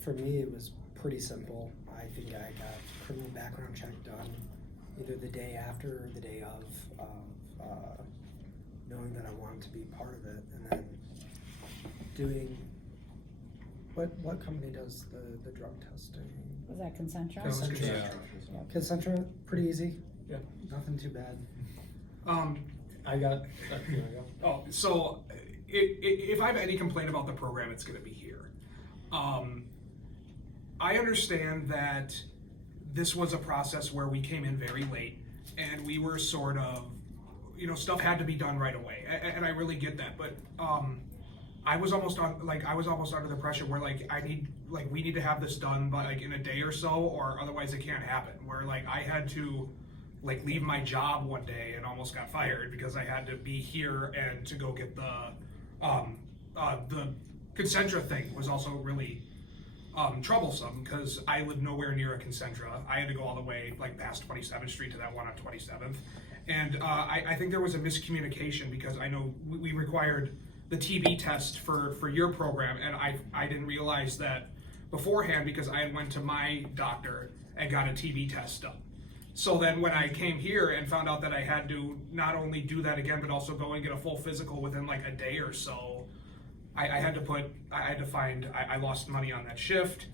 For me, it was pretty simple. I think I got criminal background check done either the day after or the day of knowing that I wanted to be part of it, and then doing what company does the drug testing? Was that Concentra? Concentra. Yeah. Concentra, pretty easy. Yeah. Nothing too bad. So if I have any complaint about the program, it's going to be here. I understand that this was a process where we came in very late and we were sort of, stuff had to be done right away, and I really get that. But I was almost under the pressure where we need to have this done by in a day or so, or otherwise it can't happen. Where I had to leave my job one day and almost got fired because I had to be here and to go get the Concentra thing was also really troublesome because I live nowhere near a Concentra. I had to go all the way past 27th Street to that one on 27th. And I think there was a miscommunication because I know we required the TB test for your program, and I didn't realize that beforehand because I had went to my doctor and got a TB test done. So then when I came here and found out that I had to not only do that again, but also go and get a full physical within a day or so, I lost money on that shift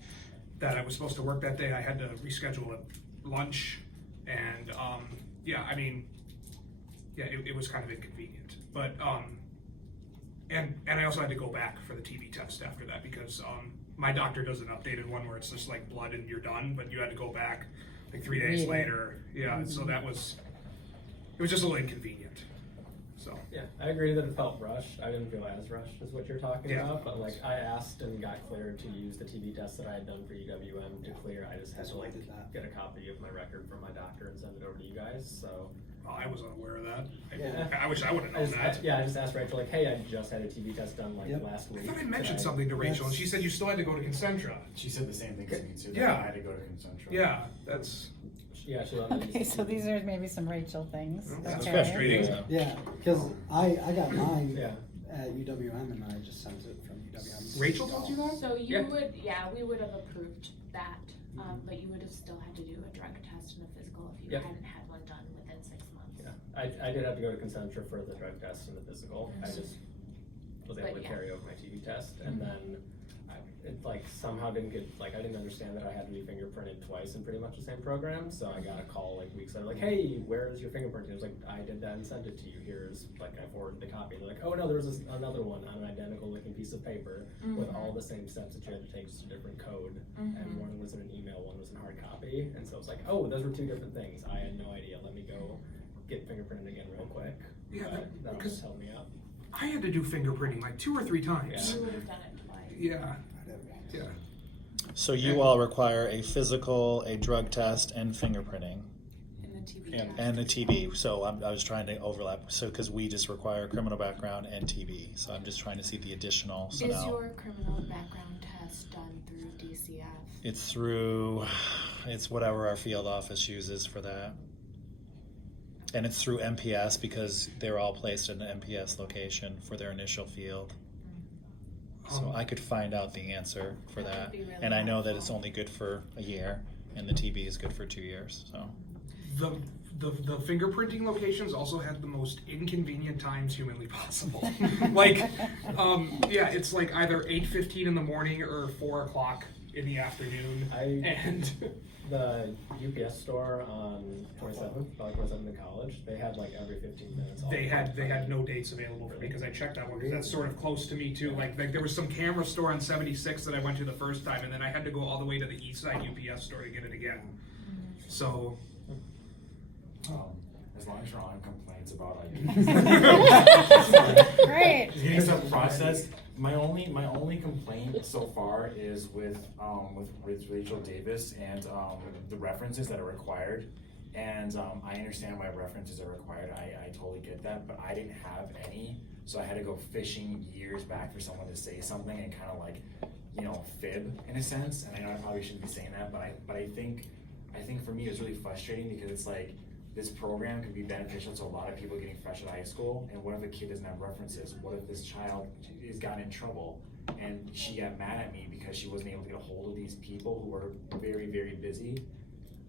that I was supposed to work that day. I had to reschedule a lunch, and it was kind of inconvenient. But and I also had to go back for the TB test after that because my doctor does an updated one where it's just blood and you're done, but you had to go back 3 days later. Yeah, so it was just a little inconvenient. So yeah, I agree that it felt rushed. I didn't feel as rushed as what you're talking about, but I asked and got cleared to use the TB test that I had done for UWM to clear. I just had to get a copy of my record from my doctor and send it over to you guys. So I was unaware of that. Yeah. I wish I would have known that. I just asked Rachel hey, I just had a TB test done last week. I thought I mentioned something to Rachel, and she said you still had to go to Concentra. She said the same thing to me too. Yeah. I had to go to Concentra. Yeah, that's. Yeah, she let me use Okay, so these are maybe some Rachel things. That's Okay. frustrating. Yeah, because I got mine Yeah. at UWM and I just sent it from UWM. Rachel told you that? So Yeah. we would have approved that, but you would have still had to do a drug test and a physical if you Yep. hadn't had one done within 6 months. Yeah, I did have to go to Concentra for the drug test and the physical. I just was able to carry over my TB test, and then it somehow didn't get I didn't understand that I had to be fingerprinted twice in pretty much the same program. So I got a call weeks later hey, where is your fingerprint? It was I did that and sent it to you. Here's I forwarded the copy. They're oh no, there was another one on an identical looking piece of paper with all the same steps that you had to take, just a different code. And one was in an email, one was in hard copy. And so it's oh, those were two different things. I had no idea. Let me go get fingerprinted again real quick. Yeah, That'll just help me out. I had to do fingerprinting 2 or 3 times. You would have done it twice. Yeah. Yeah. So you all require a physical, a drug test, and fingerprinting, And the TB and the TB. So I was trying to overlap. So because we just require criminal background and TB. So I'm just trying to see the additional. So Is now your criminal background test done through DCF? it's whatever our field office uses for that. And it's through MPS because they're all placed in an MPS location for their initial field. So I could find out the answer for That that. would be really And I know that it's helpful. only good for a year, and the TB is good for 2 years. So The fingerprinting locations also had the most inconvenient times humanly possible. It's either 8:15 in the morning or 4 o'clock in the afternoon. The UPS store on 27th, Valley 27th in College, they had every 15 minutes. They had no dates available for me because I checked that one because that's sort of close to me too. There was some camera store on 76 that I went to the first time, and then I had to go all the way to the East Side UPS store to get it again. So. As long as you're on complaints about Great. getting stuff processed, my only complaint so far is with Rachel Davis and the references that are required. And I understand why references are required. I totally get that, but I didn't have any, so I had to go fishing years back for someone to say something and kind of fib in a sense. And I know I probably shouldn't be saying that, but I think for me it's really frustrating because it's this program could be beneficial to a lot of people getting fresh out of high school. And what if a kid doesn't have references? What if this child has gotten in trouble and she got mad at me because she wasn't able to get a hold of these people who were very, very busy.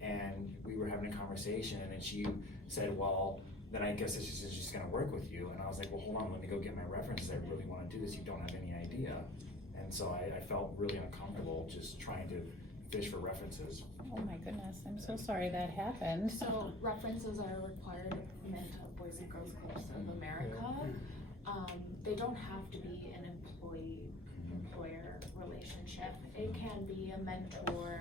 And we were having a conversation, and then she said, well, then I guess this is just gonna work with you. And I was like, well, hold on, let me go get my references. I really wanna do this. You don't have any idea. And so I felt really uncomfortable just trying to fish for references. Oh my goodness, I'm so sorry that happened. So references are a required requirement of Boys and Girls Clubs of America. They don't have to be an employee-employer relationship. It can be a mentor,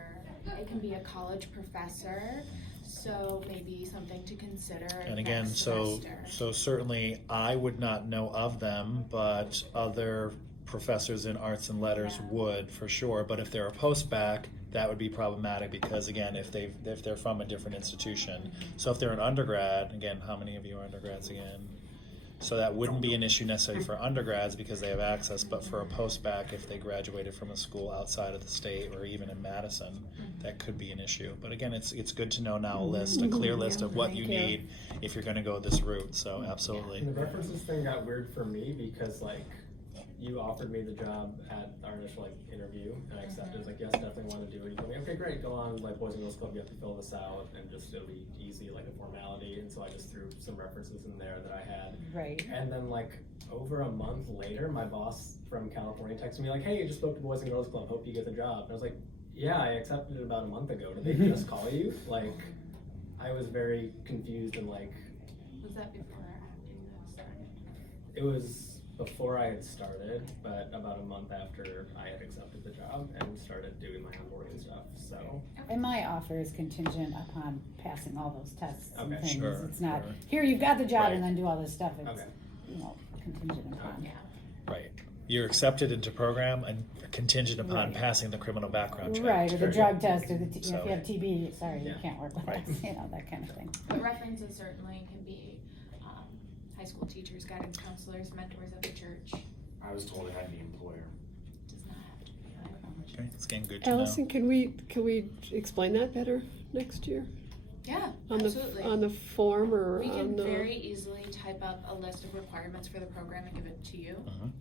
it can be a college professor, so maybe something to consider And again, next so semester. certainly I would not know of them, but other professors in arts and letters Yeah. would for sure. But if they're a post-bac, that would be problematic because again, if they're from a different institution. So if they're an undergrad, again, how many of you are undergrads again? So that wouldn't be an issue necessarily for undergrads because they have access, but for a post-bac, if they graduated from a school outside of the state or even in Madison, that could be an issue. But again, it's good to know now a clear list of what you Thank you. need if you're gonna go this route, so absolutely. And the references thing got weird for me because like you offered me the job at our initial like interview and I accepted. I was like, yes, definitely want to do it. You told me, okay, great, go on, like Boys and Girls Club, you have to fill this out and just it'll be easy, like a formality. And so I just threw some references in there that I had. Right. And then like over a month later, my boss from California texted me like, hey, you just spoke to Boys and Girls Club, hope you get the job. And I was like, yeah, I accepted it about a month ago. Did they just call you? Like, I was very confused and like, Was that before or after you had started? it was before I had started, but about a month after I had accepted the job and started doing my onboarding stuff, so. And my offer is contingent upon passing all those tests and Okay, things. sure, It's not, sure. here, you've got the job Right. and then do all this stuff. It's, Okay. you know, contingent upon. Yeah. Right. You're accepted into program and contingent upon Right. passing the criminal background check. Right, or the Sure. drug test, or the, if So- you have TB, sorry, you Yeah. can't work with Right. us, you know, that kind of thing. But references certainly can be high school teachers, guidance counselors, mentors of the church. I was told it had to be employer. Does not have to be. Okay, it's getting good to know. Allison, can we explain that better next year? Yeah, On absolutely. the form or We on can the? very easily type up a list of requirements for the program and give it to you. Mhm.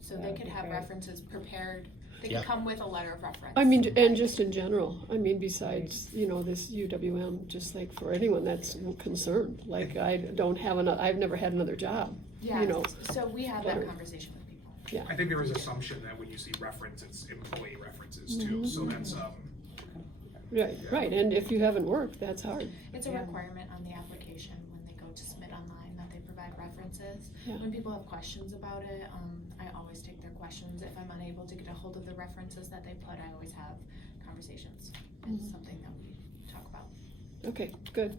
So That they would could be have great. references prepared. They Yeah. could come with a letter of reference. I mean, and just in general, I mean, besides, you know, this UWM, just like for anyone that's concerned, like I don't have I've never had another job, Yeah, you know. so we have that Better. conversation with people. I think there is assumption that when you see reference, it's employee references too, so that's, Right, and if you haven't worked, that's hard. It's a Yeah. requirement on the application when they go to submit online that they provide references. Yeah. When people have questions about it, I always take their questions. If I'm unable to get a hold of the references that they put, I always have conversations. It's something that we talk about. Okay, good.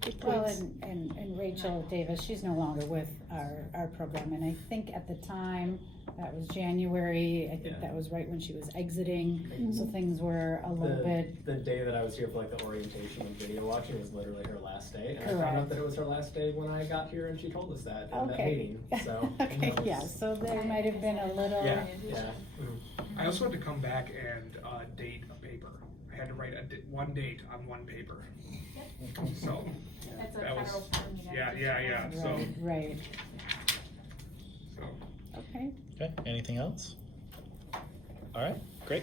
Good Well, points. and Rachel Davis, she's no longer with our program, and I think at the time, that was January, I think Yeah. that was right when she was exiting, so things were a little bit, The day that I was here for like the orientation and video watching was literally her last day. And I found Correct. out that it was her last day when I got here and she told us that in that okay. meeting, so. Okay, it was- yeah, so there might have been a little. Yeah, yeah. Mhm. I also had to come back and date a paper. I had to write one date on one paper. So, That's a That was- federal form. you yeah, gotta yeah, do. yeah. So- Right, so. okay. Okay, anything else? All right, great.